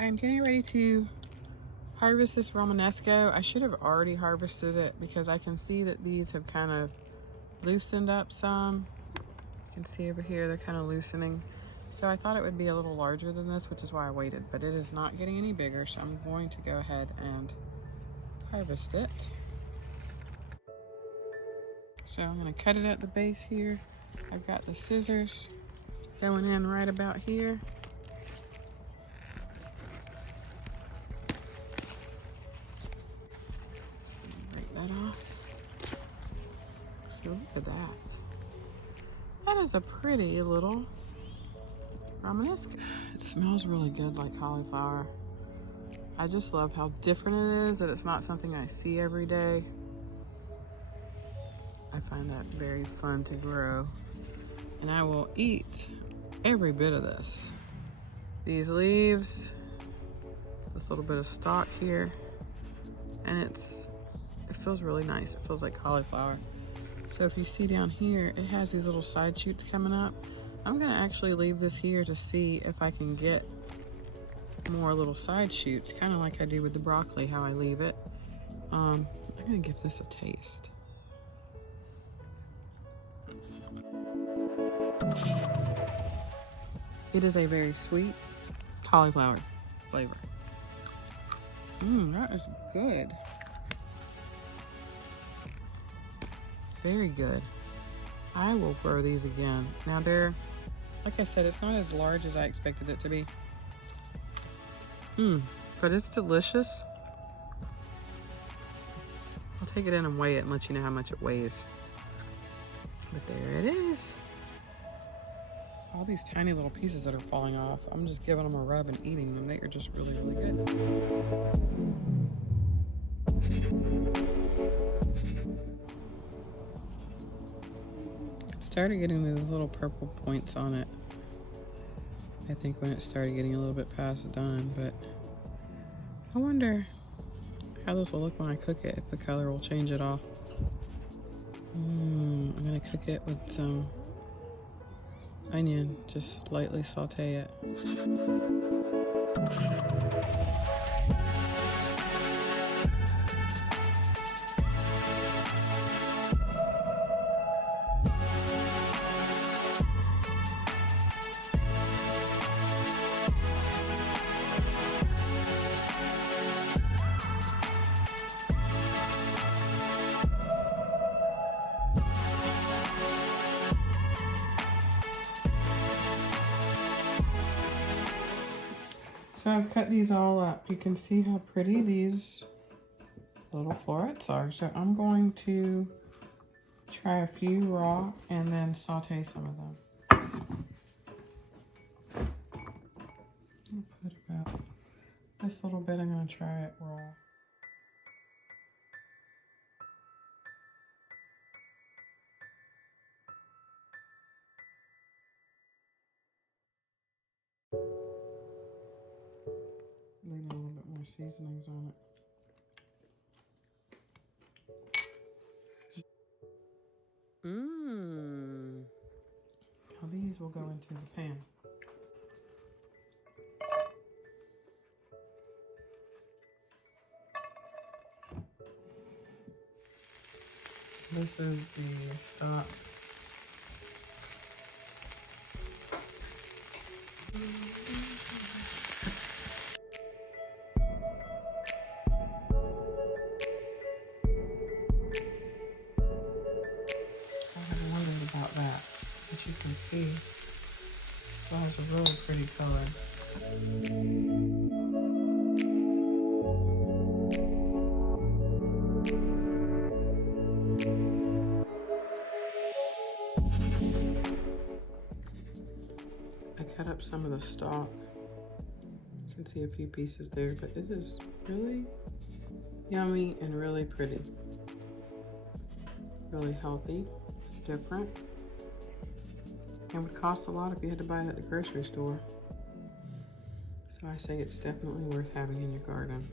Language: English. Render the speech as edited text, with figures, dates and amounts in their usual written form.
I'm getting ready to harvest this Romanesco. I should have already harvested it because I can see that these have kind of loosened up some. You can see over here they're kind of loosening. So I thought it would be a little larger than this, which is why I waited, but it is not getting any bigger, so I'm going to go ahead and harvest it. So I'm going to cut it at the base here. I've got the scissors going in right about here. So look at that. That is a pretty little Romanesco. It smells really good like cauliflower. I just love how different it is, that it's not something I see every day. I find that very fun to grow. And I will eat every bit of this. These leaves, this little bit of stalk here, and it feels really nice. It feels like cauliflower. So if you see down here, it has these little side shoots coming up. I'm gonna actually leave this here to see if I can get more little side shoots, kind of like I do with the broccoli, how I leave it. I'm gonna give this a taste. It is a very sweet cauliflower flavor. That is good. Very good. I will grow these again. Now they're, like I said, it's not as large as I expected it to be. But it's delicious. I'll take it in and weigh it and let you know how much it weighs. But there it is. All these tiny little pieces that are falling off, I'm just giving them a rub and eating them. They are just really, really good. Started getting these little purple points on it. I think when it started getting a little bit past done, but I wonder how this will look when I cook it, if the color will change at all. I'm gonna cook it with some onion, just lightly saute it. So I've cut these all up. You can see how pretty these little florets are. So I'm going to try a few raw and then saute some of them. I'll put about this little bit, I'm going to try it raw. Leave a little bit more seasonings on it. Now these will go into the pan. This is the stock. About that, but you can see this has a really pretty color. I cut up some of the stalk. You can see a few pieces there, but it is really yummy and really pretty. Really healthy. Different, and would cost a lot if you had to buy it at the grocery store. So I say it's definitely worth having in your garden.